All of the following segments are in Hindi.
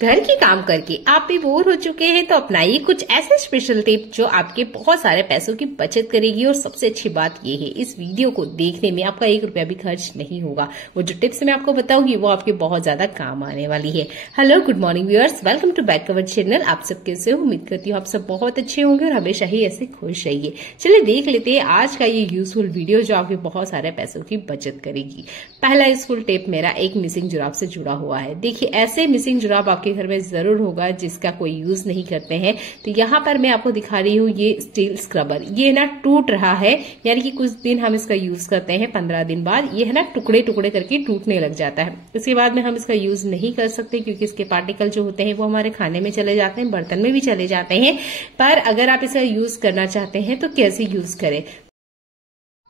घर के काम करके आप भी बोर हो चुके हैं तो अपनाइए कुछ ऐसे स्पेशल टिप जो आपके बहुत सारे पैसों की बचत करेगी। और सबसे अच्छी बात ये है, इस वीडियो को देखने में आपका 1 रुपया भी खर्च नहीं होगा। वो जो टिप्स मैं आपको बताऊंगी वो आपके बहुत ज्यादा काम आने वाली है। Hello, good morning viewers, welcome to back our channel. आप सब कैसे हो? उम्मीद करती हूँ आप सब बहुत अच्छे होंगे और हमेशा ही ऐसे खुश रहिए। चलिए देख लेते हैं आज का ये यूजफुल वीडियो जो आपके बहुत सारे पैसों की बचत करेगी। पहला यूजफुल टिप मेरा एक मिसिंग जुराब से जुड़ा हुआ है। देखिए, ऐसे मिसिंग जुराब आपके घर में जरूर होगा जिसका कोई यूज नहीं करते हैं। तो यहाँ पर मैं आपको दिखा रही हूँ ये स्टील स्क्रबर। ये ना टूट रहा है, यानी कि कुछ दिन हम इसका यूज करते हैं, 15 दिन बाद ये है ना टुकड़े टुकड़े करके टूटने लग जाता है। इसके बाद में हम इसका यूज नहीं कर सकते क्योंकि इसके पार्टिकल जो होते हैं वो हमारे खाने में चले जाते हैं, बर्तन में भी चले जाते हैं। पर अगर आप इसका यूज करना चाहते हैं तो कैसे यूज करें?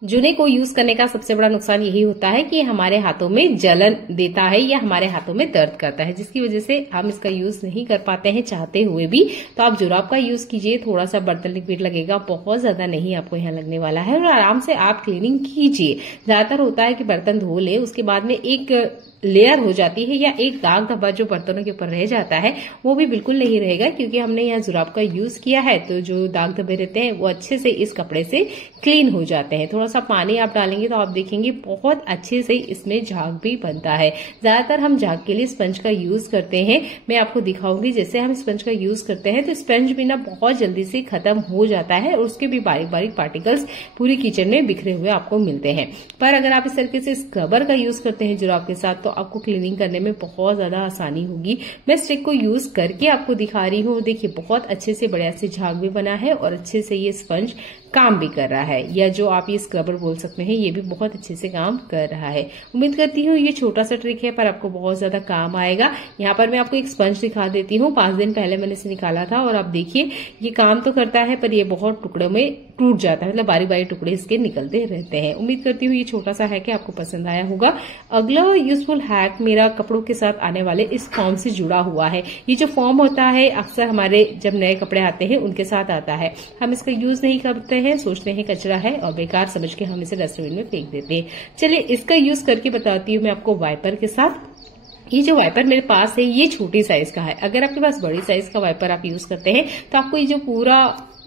जूने को यूज करने का सबसे बड़ा नुकसान यही होता है कि हमारे हाथों में जलन देता है या हमारे हाथों में दर्द करता है, जिसकी वजह से हम इसका यूज नहीं कर पाते हैं चाहते हुए भी। तो आप जुराब का यूज कीजिए, थोड़ा सा बर्तन लिक्विड लगेगा, बहुत ज्यादा नहीं आपको यहाँ लगने वाला है, और आराम से आप क्लीनिंग कीजिए। ज्यादातर होता है कि बर्तन धो ले, उसके बाद में एक लेयर हो जाती है या एक दाग धब्बा जो बर्तनों के ऊपर रह जाता है वो भी बिल्कुल नहीं रहेगा, क्योंकि हमने यहाँ जुराब का यूज किया है। तो जो दाग धब्बे रहते हैं वो अच्छे से इस कपड़े से क्लीन हो जाते हैं। थोड़ा सा पानी आप डालेंगे तो आप देखेंगे बहुत अच्छे से इसमें झाग भी बनता है। ज्यादातर हम झाग के लिए स्पंज का यूज करते हैं। मैं आपको दिखाऊंगी जैसे हम स्पंज का यूज करते हैं तो स्पंज भी ना बहुत जल्दी से खत्म हो जाता है और उसके भी बारीक बारीक पार्टिकल्स पूरी किचन में बिखरे हुए आपको मिलते हैं। पर अगर आप इस तरीके से स्क्रबर का यूज करते हैं जुराब के साथ तो आपको क्लीनिंग करने में बहुत ज्यादा आसानी होगी। मैं स्टिक को यूज करके आपको दिखा रही हूँ। देखिए, बहुत अच्छे से बढ़िया से झाग भी बना है और अच्छे से ये स्पंज काम भी कर रहा है, या जो आप ये स्क्रबर बोल सकते हैं, ये भी बहुत अच्छे से काम कर रहा है। उम्मीद करती हूँ ये छोटा सा ट्रिक है पर आपको बहुत ज्यादा काम आएगा। यहाँ पर मैं आपको एक स्पंज दिखा देती हूँ। 5 दिन पहले मैंने इसे निकाला था और आप देखिए ये काम तो करता है पर ये बहुत टुकड़ों में टूट जाता है, मतलब बारी बारी टुकड़े इसके निकलते रहते हैं। उम्मीद करती हूँ ये छोटा सा हैक आपको पसंद आया होगा। अगला यूजफुल हैक मेरा कपड़ों के साथ आने वाले इस फॉर्म से जुड़ा हुआ है। ये जो फॉर्म होता है अक्सर हमारे जब नए कपड़े आते हैं उनके साथ आता है। हम इसका यूज नहीं करते हैं, सोचते हैं कचरा है और बेकार समझ के हम इसे डस्टबिन में फेंक देते हैं। चलिए इसका यूज करके बताती हूँ मैं आपको वाइपर के साथ। ये जो वाइपर मेरे पास है ये छोटी साइज का है। अगर आपके पास बड़ी साइज का वाइपर आप यूज करते हैं तो आपको ये जो पूरा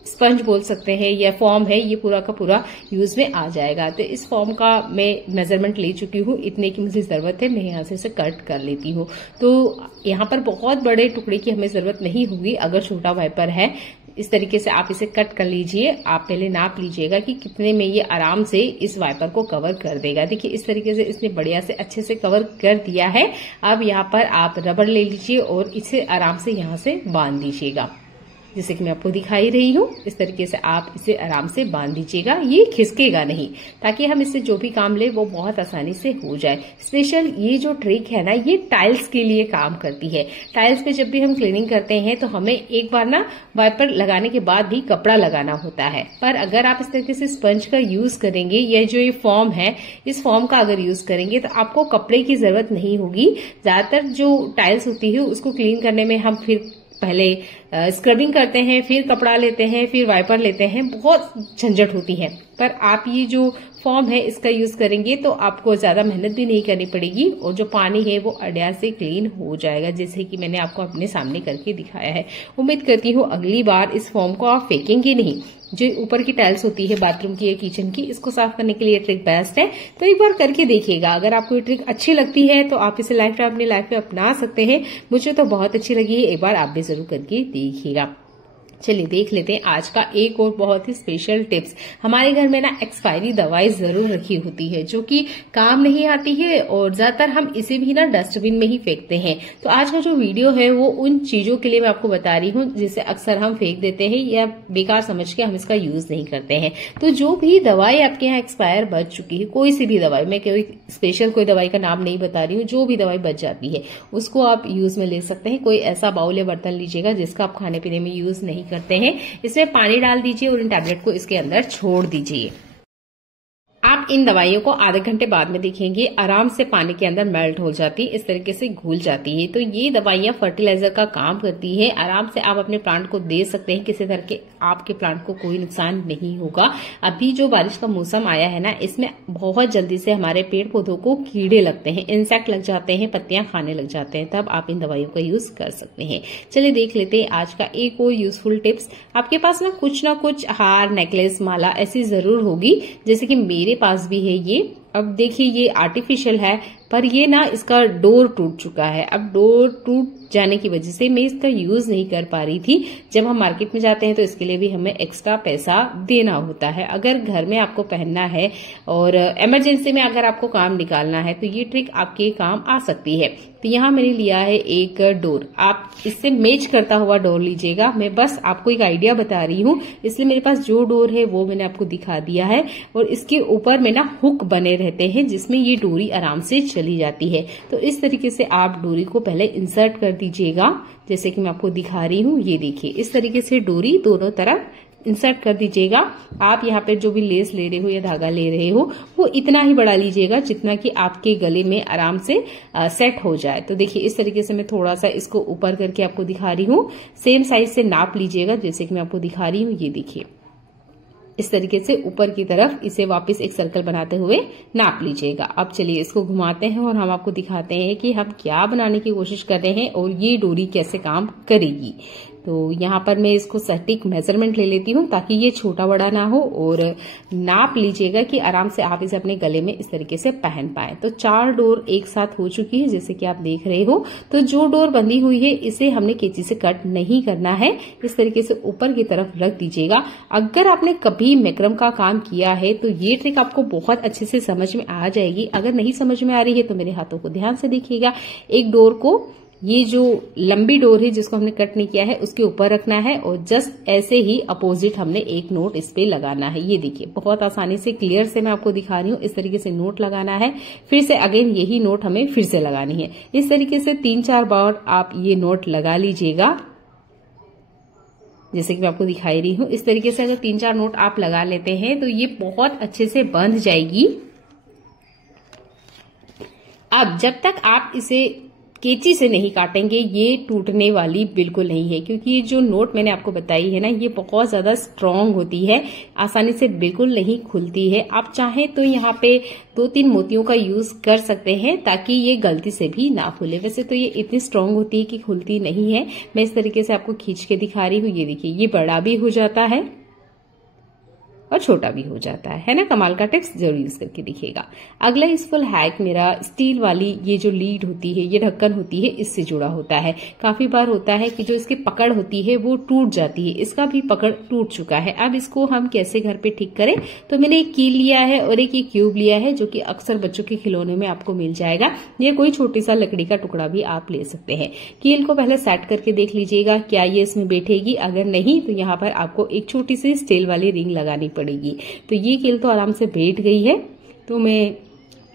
स्पंज बोल सकते हैं या फॉर्म है ये पूरा का पूरा यूज में आ जाएगा। तो इस फॉर्म का मैं मेजरमेंट ले चुकी हूँ, इतने की मुझे जरूरत है, मैं यहाँ से इसे कट कर लेती हूँ। तो यहाँ पर बहुत बड़े टुकड़े की हमें जरूरत नहीं होगी अगर छोटा वाइपर है। इस तरीके से आप इसे कट कर लीजिए। आप पहले नाप लीजिएगा कि कितने में ये आराम से इस वाइपर को कवर कर देगा। देखिए इस तरीके से इसने बढ़िया से अच्छे से कवर कर दिया है। अब यहाँ पर आप रबड़ ले लीजिए और इसे आराम से यहाँ से बांध दीजिएगा, जैसे कि मैं आपको दिखाई रही हूँ। इस तरीके से आप इसे आराम से बांध दीजिएगा, ये खिसकेगा नहीं, ताकि हम इससे जो भी काम ले वो बहुत आसानी से हो जाए। स्पेशल ये जो ट्रिक है ना ये टाइल्स के लिए काम करती है। टाइल्स पे जब भी हम क्लीनिंग करते हैं तो हमें एक बार ना वाइपर लगाने के बाद भी कपड़ा लगाना होता है। पर अगर आप इस तरीके से स्पंज का यूज करेंगे या जो ये फॉर्म है इस फॉर्म का अगर यूज करेंगे तो आपको कपड़े की जरूरत नहीं होगी। ज्यादातर जो टाइल्स होती है उसको क्लीन करने में हम फिर पहले स्क्रबिंग करते हैं, फिर कपड़ा लेते हैं, फिर वाइपर लेते हैं, बहुत झंझट होती है। पर आप ये जो फॉर्म है इसका यूज करेंगे तो आपको ज्यादा मेहनत भी नहीं करनी पड़ेगी और जो पानी है वो अड़िया से क्लीन हो जाएगा, जैसे कि मैंने आपको अपने सामने करके दिखाया है। उम्मीद करती हूँ अगली बार इस फॉर्म को आप फेंकेंगे नहीं। जो ऊपर की टाइल्स होती है बाथरूम की या किचन की, इसको साफ करने के लिए ट्रिक बेस्ट है। तो एक बार करके देखिएगा। अगर आपको ये ट्रिक अच्छी लगती है तो आप इसे लाइफ टाइम अपनी लाइफ में अपना सकते हैं। मुझे तो बहुत अच्छी लगी है, एक बार आप भी जरूर करके देखिएगा। चलिए देख लेते हैं आज का एक और बहुत ही स्पेशल टिप्स। हमारे घर में ना एक्सपायरी दवाई जरूर रखी होती है जो कि काम नहीं आती है और ज्यादातर हम इसे भी ना डस्टबिन में ही फेंकते हैं। तो आज का जो वीडियो है वो उन चीजों के लिए मैं आपको बता रही हूँ जिसे अक्सर हम फेंक देते हैं या बेकार समझ के हम इसका यूज नहीं करते हैं। तो जो भी दवाई आपके यहाँ एक्सपायर बच चुकी है, कोई सी भी दवाई, मैं कोई स्पेशल कोई दवाई का नाम नहीं बता रही हूँ, जो भी दवाई बच जाती है उसको आप यूज में ले सकते हैं। कोई ऐसा बाउल या बर्तन लीजिएगा जिसका आप खाने पीने में यूज नहीं करते हैं, इसमें पानी डाल दीजिए और इन टैबलेट को इसके अंदर छोड़ दीजिए। आप आप इन दवाइयों को आधे घंटे बाद में देखेंगे आराम से पानी के अंदर मेल्ट हो जाती है, इस तरीके से घुल जाती है। तो ये दवाइयां फर्टिलाइजर का काम करती है। आराम से आप अपने प्लांट को दे सकते हैं, किसी तरह के आपके प्लांट को कोई नुकसान नहीं होगा। अभी जो बारिश का मौसम आया है ना, इसमें बहुत जल्दी से हमारे पेड़ पौधों को कीड़े लगते हैं, इंसेक्ट लग जाते हैं, पत्तियां खाने लग जाते हैं, तब आप इन दवाइयों का यूज कर सकते हैं। चलिए देख लेते हैं आज का एक और यूजफुल टिप्स। आपके पास ना कुछ हार, नेकलेस, माला ऐसी जरूर होगी, जैसे कि मेरे पास भी है ये। अब देखिए ये आर्टिफिशियल है, पर ये ना इसका डोर टूट चुका है। अब डोर टूट जाने की वजह से मैं इसका यूज नहीं कर पा रही थी। जब हम मार्केट में जाते हैं तो इसके लिए भी हमें एक्स्ट्रा पैसा देना होता है। अगर घर में आपको पहनना है और इमरजेंसी में अगर आपको काम निकालना है तो ये ट्रिक आपके काम आ सकती है। तो यहाँ मैंने लिया है एक डोर, आप इससे मैच करता हुआ डोर लीजिएगा। मैं बस आपको एक आइडिया बता रही हूँ, इसलिए मेरे पास जो डोर है वो मैंने आपको दिखा दिया है। और इसके ऊपर में ना हुक बने रहते हैं जिसमें ये डोरी आराम से चली जाती है। तो इस तरीके से आप डोरी को पहले इंसर्ट कर दीजिएगा, जैसे कि मैं आपको दिखा रही हूँ। ये देखिए इस तरीके से डोरी दोनों तरफ इंसर्ट कर दीजिएगा। आप यहाँ पे जो भी लेस ले रहे हो या धागा ले रहे हो वो इतना ही बड़ा लीजिएगा जितना कि आपके गले में आराम से सेट हो जाए। तो देखिए इस तरीके से मैं थोड़ा सा इसको ऊपर करके आपको दिखा रही हूँ। सेम साइज से नाप लीजिएगा, जैसे कि मैं आपको दिखा रही हूँ। ये देखिए इस तरीके से ऊपर की तरफ इसे वापस एक सर्कल बनाते हुए नाप लीजिएगा। अब चलिए इसको घुमाते हैं और हम आपको दिखाते हैं कि हम क्या बनाने की कोशिश कर रहे हैं और ये डोरी कैसे काम करेगी। तो यहाँ पर मैं इसको सटीक मेजरमेंट ले लेती हूँ ताकि ये छोटा बड़ा ना हो, और नाप लीजिएगा कि आराम से आप इसे अपने गले में इस तरीके से पहन पाए। तो 4 डोर एक साथ हो चुकी है, जैसे कि आप देख रहे हो। तो जो डोर बंधी हुई है इसे हमने कैंची से कट नहीं करना है, इस तरीके से ऊपर की तरफ रख दीजिएगा। अगर आपने कभी मैक्रम का काम किया है तो ये ट्रिक आपको बहुत अच्छे से समझ में आ जाएगी। अगर नहीं समझ में आ रही है तो मेरे हाथों को ध्यान से देखिएगा। एक डोर को, ये जो लंबी डोर है जिसको हमने कट नहीं किया है, उसके ऊपर रखना है और जस्ट ऐसे ही अपोजिट हमने एक नोट इस पे लगाना है। ये देखिए बहुत आसानी से, क्लियर से मैं आपको दिखा रही हूँ। इस तरीके से नोट लगाना है, फिर से अगेन यही नोट हमें फिर से लगानी है। इस तरीके से 3-4 बार आप ये नोट लगा लीजिएगा, जैसे कि मैं आपको दिखाई रही हूँ। इस तरीके से अगर 3-4 नोट आप लगा लेते हैं तो ये बहुत अच्छे से बंध जाएगी। अब जब तक आप इसे कैंची से नहीं काटेंगे ये टूटने वाली बिल्कुल नहीं है, क्योंकि ये जो नोट मैंने आपको बताई है ना, ये बहुत ज्यादा स्ट्रांग होती है, आसानी से बिल्कुल नहीं खुलती है। आप चाहें तो यहाँ पे 2-3 मोतियों का यूज कर सकते हैं ताकि ये गलती से भी ना खुले। वैसे तो ये इतनी स्ट्रांग होती है कि खुलती नहीं है। मैं इस तरीके से आपको खींच के दिखा रही हूँ। ये देखिए ये बड़ा भी हो जाता है और छोटा भी हो जाता है ना। कमाल का टिप्स जरूर यूज करके दिखेगा। अगला यूजफुल हैक मेरा स्टील वाली ये जो लीड होती है, ये ढक्कन होती है, इससे जुड़ा होता है। काफी बार होता है कि जो इसकी पकड़ होती है वो टूट जाती है। इसका भी पकड़ टूट चुका है। अब इसको हम कैसे घर पे ठीक करें, तो मैंने एक कील लिया है और एक ये क्यूब लिया है जो कि अक्सर बच्चों के खिलौने में आपको मिल जाएगा। ये कोई छोटी सा लकड़ी का टुकड़ा भी आप ले सकते हैं। कील को पहले सेट करके देख लीजिएगा क्या ये इसमें बैठेगी। अगर नहीं तो यहाँ पर आपको एक छोटी सी स्टील वाली रिंग लगानी पड़ेगी। तो ये कील तो आराम से बैठ गई है, तो मैं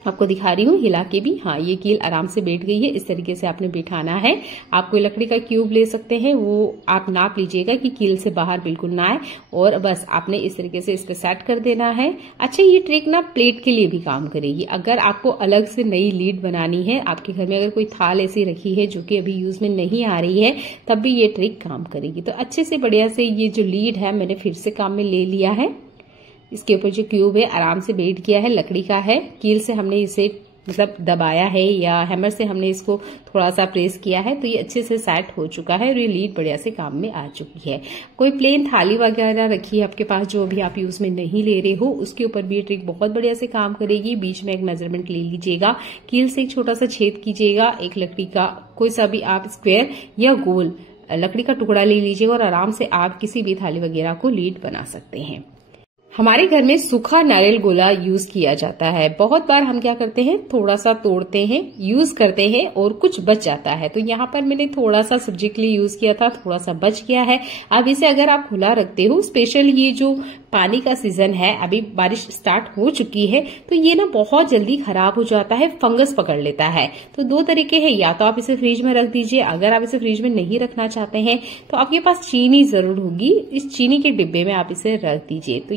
आपको दिखा रही हूँ हिला के भी। हाँ ये कील आराम से बैठ गई है। इस तरीके से आपने बिठाना है। आप कोई लकड़ी का क्यूब ले सकते हैं, वो आप नाप लीजिएगा कि कील से बाहर बिल्कुल ना आए, और बस आपने इस तरीके से इसको सेट कर देना है। अच्छा ये ट्रिक ना प्लेट के लिए भी काम करेगी। अगर आपको अलग से नई लीड बनानी है, आपके घर में अगर कोई थाल ऐसी रखी है जो कि अभी यूज में नहीं आ रही है, तब भी ये ट्रिक काम करेगी। तो अच्छे से बढ़िया से ये जो लीड है मैंने फिर से काम में ले लिया है। इसके ऊपर जो क्यूब है आराम से बैठ गया है, लकड़ी का है। कील से हमने इसे मतलब दबाया है या हैमर से हमने इसको थोड़ा सा प्रेस किया है, तो ये अच्छे से सेट हो चुका है और ये लीड बढ़िया से काम में आ चुकी है। कोई प्लेन थाली वगैरह रखी है आपके पास जो अभी आप यूज में नहीं ले रहे हो, उसके ऊपर भी ये ट्रिक बहुत बढ़िया से काम करेगी। बीच में एक मेजरमेंट ले लीजिएगा, कील से एक छोटा सा छेद कीजिएगा, एक लकड़ी का कोई सा भी आप स्क्वायर या गोल लकड़ी का टुकड़ा ले लीजिएगा और आराम से आप किसी भी थाली वगैरह को लीड बना सकते हैं। हमारे घर में सूखा नारियल गोला यूज किया जाता है। बहुत बार हम क्या करते हैं, थोड़ा सा तोड़ते हैं, यूज करते हैं और कुछ बच जाता है। तो यहाँ पर मैंने थोड़ा सा सब्जी के लिए यूज किया था, थोड़ा सा बच गया है। अब इसे अगर आप खुला रखते हो, स्पेशल ये जो पानी का सीजन है, अभी बारिश स्टार्ट हो चुकी है, तो ये ना बहुत जल्दी खराब हो जाता है, फंगस पकड़ लेता है। तो 2 तरीके हैं, या तो आप इसे फ्रिज में रख दीजिए। अगर आप इसे फ्रिज में नहीं रखना चाहते हैं तो आपके पास चीनी जरूर होगी, इस चीनी के डिब्बे में आप इसे रख दीजिए। तो